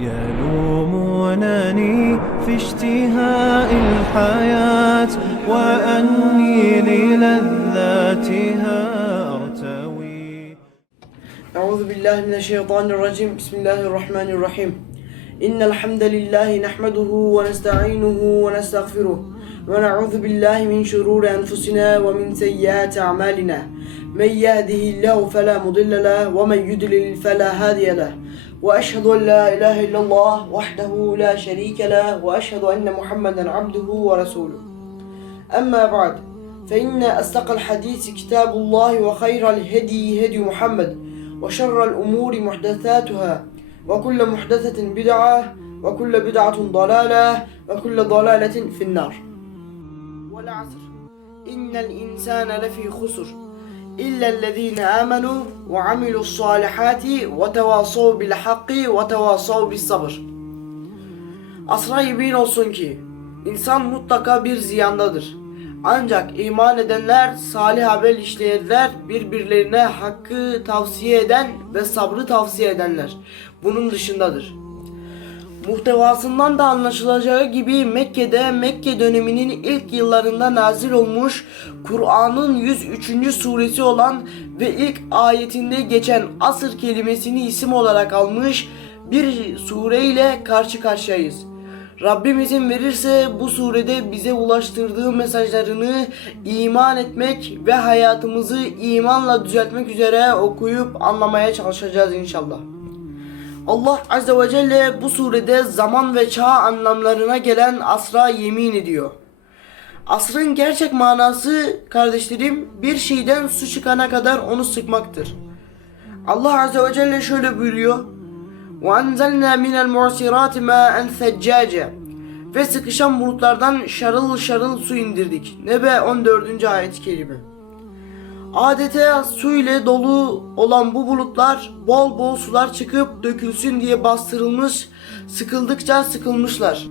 يلومونني في اشتهاء الحياة وأني للذاتها أرتوي. أعوذ بالله من الشيطان الرجيم. بسم الله الرحمن الرحيم. إن الحمد لله نحمده ونستعينه ونستغفره ونعوذ بالله من شرور أنفسنا ومن سيئات أعمالنا. من يهده الله فلا مضل له ومن يضلل فلا هادي له. وأشهد أن لا إله إلا الله وحده لا شريك له وأشهد أن محمدا عبده ورسوله. أما بعد فإن أصدق الحديث كتاب الله وخير الهدي هدي محمد وشر الأمور محدثاتها وكل محدثة بدعة وكل بدعة ضلالة وكل ضلالة في النار. والعصر. إن الإنسان لفي خسر. illellezine amenu ve amilus salihati ve tevasav bil hakki ve tevasav bis sabır. Asra yemin olsun ki insan mutlaka bir ziyandadır. Ancak iman edenler, salih amel işleyenler, birbirlerine hakkı tavsiye eden ve sabrı tavsiye edenler bunun dışındadır.'' Muhtevasından da anlaşılacağı gibi Mekke'de Mekke döneminin ilk yıllarında nazil olmuş Kur'an'ın 103. suresi olan ve ilk ayetinde geçen asır kelimesini isim olarak almış bir sure ile karşı karşıyayız. Rabbim izin verirse bu surede bize ulaştırdığı mesajlarını iman etmek ve hayatımızı imanla düzeltmek üzere okuyup anlamaya çalışacağız inşallah. Allah Azze ve Celle bu surede zaman ve çağ anlamlarına gelen asra yemin ediyor. Asrın gerçek manası kardeşlerim bir şeyden su çıkana kadar onu sıkmaktır. Allah Azze ve Celle şöyle buyuruyor. وَاَنْزَلْنَا مِنَ الْمُعْسِرَاتِ مَاءً ثَجَّاجًا Ve sıkışan bulutlardan şarıl şarıl su indirdik. Nebe 14. ayet-i kerime. Adete su ile dolu olan bu bulutlar bol bol sular çıkıp dökülsün diye bastırılmış, sıkıldıkça sıkılmışlar.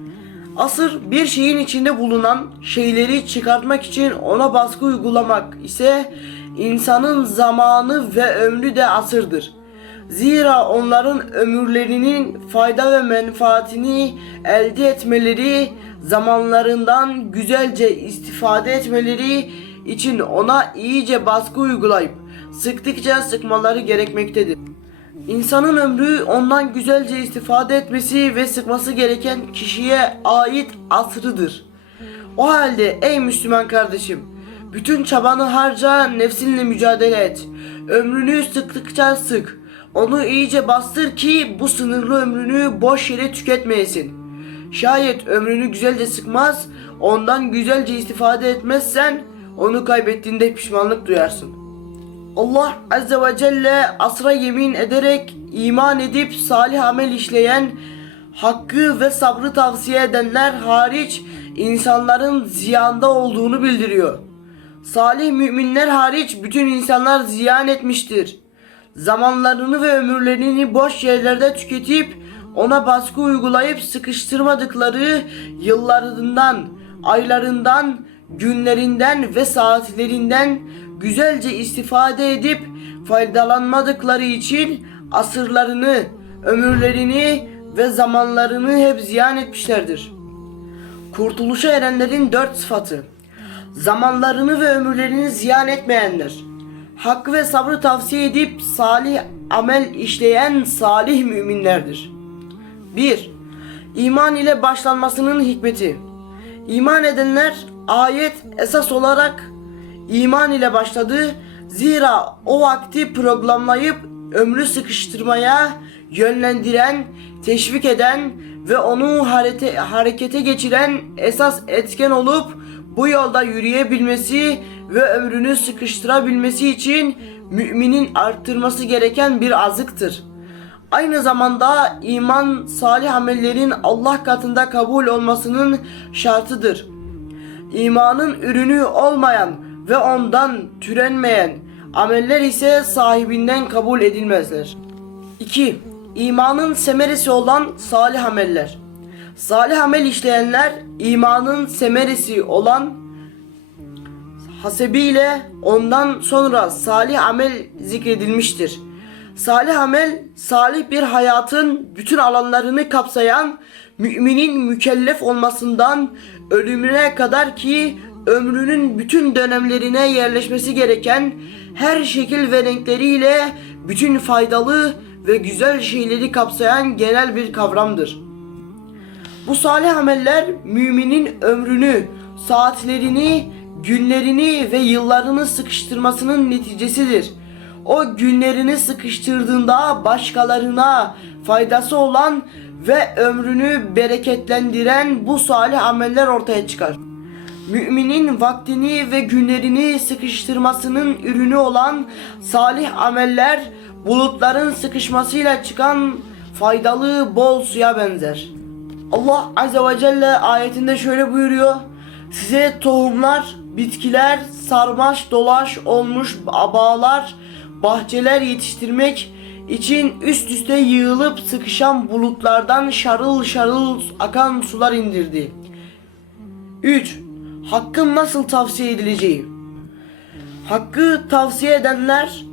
Asır bir şeyin içinde bulunan şeyleri çıkartmak için ona baskı uygulamak ise insanın zamanı ve ömrü de asırdır. Zira onların ömürlerinin fayda ve menfaatini elde etmeleri, zamanlarından güzelce istifade etmeleri için ona iyice baskı uygulayıp sıktıkça sıkmaları gerekmektedir. İnsanın ömrü ondan güzelce istifade etmesi ve sıkması gereken kişiye ait asrıdır. O halde ey Müslüman kardeşim, bütün çabanı harca, nefsinle mücadele et. Ömrünü sıktıkça sık. Onu iyice bastır ki bu sınırlı ömrünü boş yere tüketmeyesin. Şayet ömrünü güzelce sıkmaz, ondan güzelce istifade etmezsen onu kaybettiğinde pişmanlık duyarsın. Allah Azze ve Celle asra yemin ederek iman edip salih amel işleyen, hakkı ve sabrı tavsiye edenler hariç insanların ziyanda olduğunu bildiriyor. Salih müminler hariç bütün insanlar ziyan etmiştir. Zamanlarını ve ömürlerini boş yerlerde tüketip ona baskı uygulayıp sıkıştırmadıkları yıllarından, aylarından, günlerinden ve saatlerinden güzelce istifade edip faydalanmadıkları için asırlarını, ömürlerini ve zamanlarını hep ziyan etmişlerdir. Kurtuluşa erenlerin dört sıfatı. Zamanlarını ve ömürlerini ziyan etmeyenler. Hakkı ve sabrı tavsiye edip salih amel işleyen salih müminlerdir. 1. İman ile başlanmasının hikmeti. İman edenler ayet esas olarak iman ile başladı. Zira o vakti programlayıp ömrü sıkıştırmaya yönlendiren, teşvik eden ve onu harete, harekete geçiren esas etken olup bu yolda yürüyebilmesi ve ömrünü sıkıştırabilmesi için müminin arttırması gereken bir azıktır. Aynı zamanda iman salih amellerin Allah katında kabul olmasının şartıdır. İmanın ürünü olmayan ve ondan türenmeyen ameller ise sahibinden kabul edilmezler. 2. İmanın semeresi olan salih ameller. Salih amel işleyenler imanın semeresi olan hasebiyle ondan sonra salih amel zikredilmiştir. Salih amel, salih bir hayatın bütün alanlarını kapsayan müminin mükellef olmasından ölümüne kadar ki ömrünün bütün dönemlerine yerleşmesi gereken her şekil ve renkleriyle bütün faydalı ve güzel şeyleri kapsayan genel bir kavramdır. Bu salih ameller müminin ömrünü, saatlerini, günlerini ve yıllarını sıkıştırmasının neticesidir. O günlerini sıkıştırdığında başkalarına faydası olan ve ömrünü bereketlendiren bu salih ameller ortaya çıkar. Müminin vaktini ve günlerini sıkıştırmasının ürünü olan salih ameller bulutların sıkışmasıyla çıkan faydalı bol suya benzer. Allah Azze ve Celle ayetinde şöyle buyuruyor. Size tohumlar, bitkiler, sarmaş dolaş olmuş bağlar, bahçeler yetiştirmek için üst üste yığılıp sıkışan bulutlardan şarıl şarıl akan sular indirdi. 3. Hakkın nasıl tavsiye edileceği Hakkı tavsiye edenler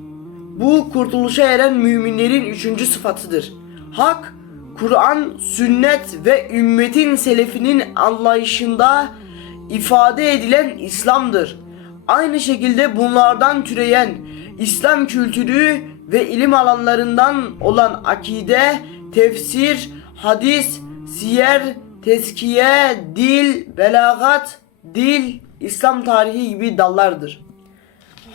bu kurtuluşa eren müminlerin üçüncü sıfatıdır. Hak, Kur'an, sünnet ve ümmetin selefinin anlayışında ifade edilen İslam'dır. Aynı şekilde bunlardan türeyen İslam kültürü ve ilim alanlarından olan akide, tefsir, hadis, siyer, teskiye, dil, belagat, dil, İslam tarihi gibi dallardır.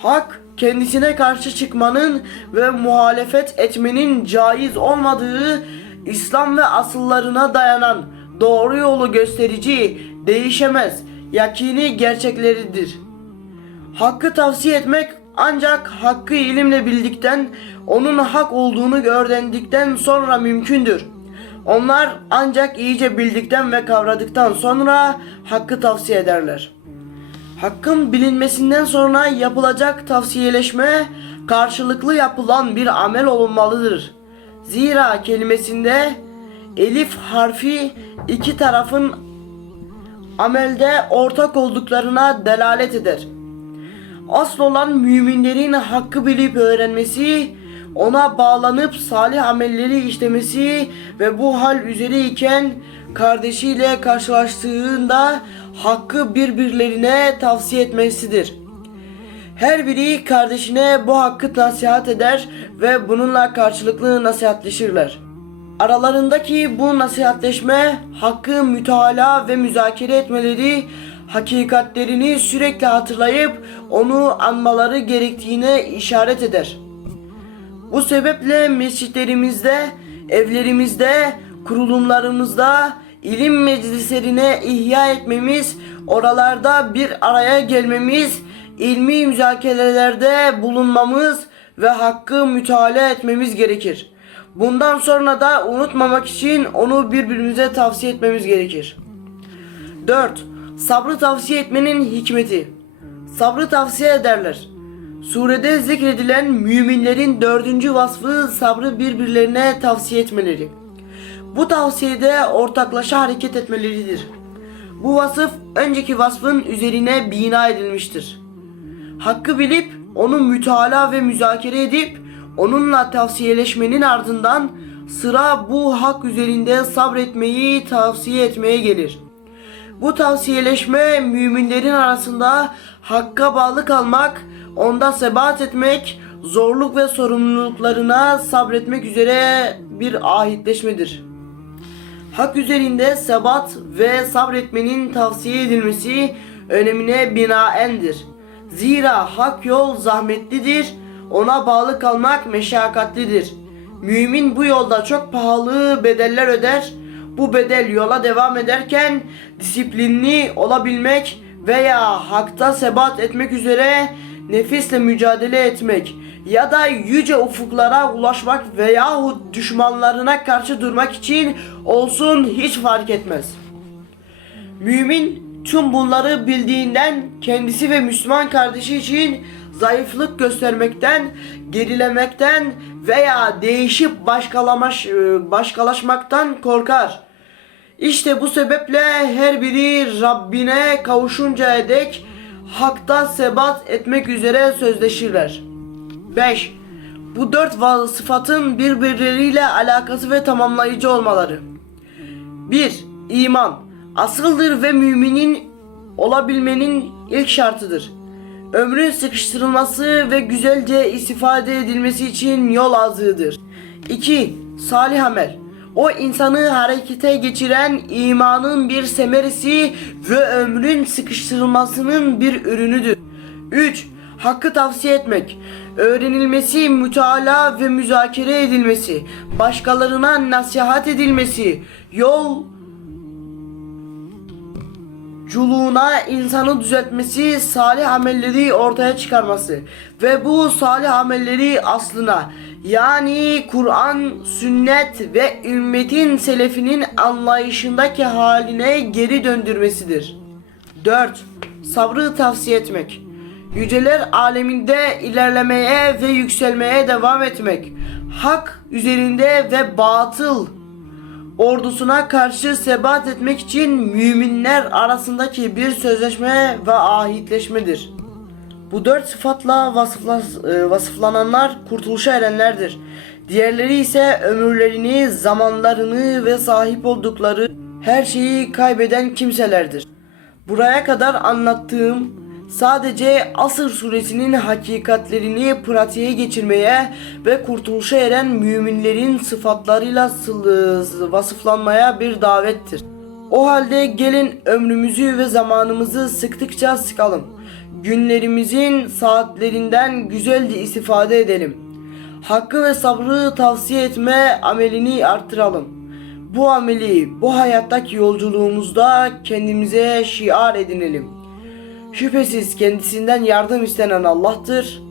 Hak kendisine karşı çıkmanın ve muhalefet etmenin caiz olmadığı İslam ve asıllarına dayanan doğru yolu gösterici, değişemez, yakini gerçekleridir. Hakkı tavsiye etmek ancak hakkı ilimle bildikten, onun hak olduğunu öğrendikten sonra mümkündür. Onlar ancak iyice bildikten ve kavradıktan sonra hakkı tavsiye ederler. Hakkın bilinmesinden sonra yapılacak tavsiyeleşme karşılıklı yapılan bir amel olunmalıdır. Zira kelimesinde elif harfi iki tarafın amelde ortak olduklarına delalet eder. Asıl olan müminlerin hakkı bilip öğrenmesi, ona bağlanıp salih amelleri işlemesi ve bu hal üzereyken kardeşiyle karşılaştığında hakkı birbirlerine tavsiye etmesidir. Her biri kardeşine bu hakkı nasihat eder ve bununla karşılıklı nasihatleşirler. Aralarındaki bu nasihatleşme hakkı mütalaa ve müzakere etmeleri hakikatlerini sürekli hatırlayıp onu anmaları gerektiğine işaret eder. Bu sebeple mescitlerimizde, evlerimizde, kurulumlarımızda ilim meclislerine ihya etmemiz, oralarda bir araya gelmemiz, ilmi müzakerelerde bulunmamız ve hakkı mütalaa etmemiz gerekir. Bundan sonra da unutmamak için onu birbirimize tavsiye etmemiz gerekir. 4. Sabrı tavsiye etmenin hikmeti. Sabrı tavsiye ederler. Surede zikredilen müminlerin dördüncü vasfı sabrı birbirlerine tavsiye etmeleri. Bu tavsiyede ortaklaşa hareket etmeleridir. Bu vasıf önceki vasfın üzerine bina edilmiştir. Hakkı bilip onu mütalaa ve müzakere edip onunla tavsiyeleşmenin ardından sıra bu hak üzerinde sabretmeyi tavsiye etmeye gelir. Bu tavsiyeleşme müminlerin arasında hakka bağlı kalmak, onda sebat etmek, zorluk ve sorumluluklarına sabretmek üzere bir ahitleşmedir. Hak üzerinde sebat ve sabretmenin tavsiye edilmesi önemine binaendir. Zira hak yol zahmetlidir, ona bağlı kalmak meşakkatlidir. Mümin bu yolda çok pahalı bedeller öder. Bu bedel yola devam ederken disiplinli olabilmek veya hakta sebat etmek üzere nefisle mücadele etmek ya da yüce ufuklara ulaşmak veyahut düşmanlarına karşı durmak için olsun hiç fark etmez. Mümin tüm bunları bildiğinden kendisi ve Müslüman kardeşi için zayıflık göstermekten, gerilemekten veya değişip başkalamaş, e, başkalaşmaktan korkar. İşte bu sebeple her biri Rabbine kavuşuncaya dek hakta sebat etmek üzere sözleşirler. 5. Bu dört va- sıfatın birbirleriyle alakası ve tamamlayıcı olmaları. 1. İman asıldır ve müminin olabilmenin ilk şartıdır. Ömrün sıkıştırılması ve güzelce istifade edilmesi için yol azığıdır. 2. Salih amel o insanı harekete geçiren imanın bir semeresi ve ömrün sıkıştırılmasının bir ürünüdür. 3. Hakkı tavsiye etmek. Öğrenilmesi, mütalaa ve müzakere edilmesi, başkalarına nasihat edilmesi, yol culuğuna insanı düzeltmesi, salih amelleri ortaya çıkarması ve bu salih amelleri aslına yani Kur'an, sünnet ve ümmetin selefinin anlayışındaki haline geri döndürmesidir. 4. Sabrı tavsiye etmek. Yüceler aleminde ilerlemeye ve yükselmeye devam etmek. Hak üzerinde ve batıl ordusuna karşı sebat etmek için müminler arasındaki bir sözleşme ve ahitleşmedir. Bu dört sıfatla vasıfla, e, vasıflananlar kurtuluşa erenlerdir. Diğerleri ise ömürlerini, zamanlarını ve sahip oldukları her şeyi kaybeden kimselerdir. Buraya kadar anlattığım sadece Asır suresinin hakikatlerini pratiğe geçirmeye ve kurtuluşa eren müminlerin sıfatlarıyla sı- vasıflanmaya bir davettir. O halde gelin ömrümüzü ve zamanımızı sıktıkça sıkalım. Günlerimizin saatlerinden güzelce istifade edelim. Hakkı ve sabrı tavsiye etme amelini arttıralım. Bu ameli bu hayattaki yolculuğumuzda kendimize şiar edinelim. Şüphesiz kendisinden yardım istenen Allah'tır.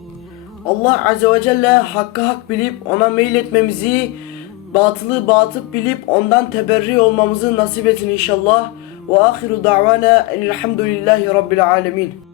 Allah Azze ve Celle hakkı hak bilip ona meyletmemizi, batılı batıl bilip ondan teberri olmamızı nasip etsin inşallah. Ve ahiru da'vana enilhamdülillahi rabbil alemin.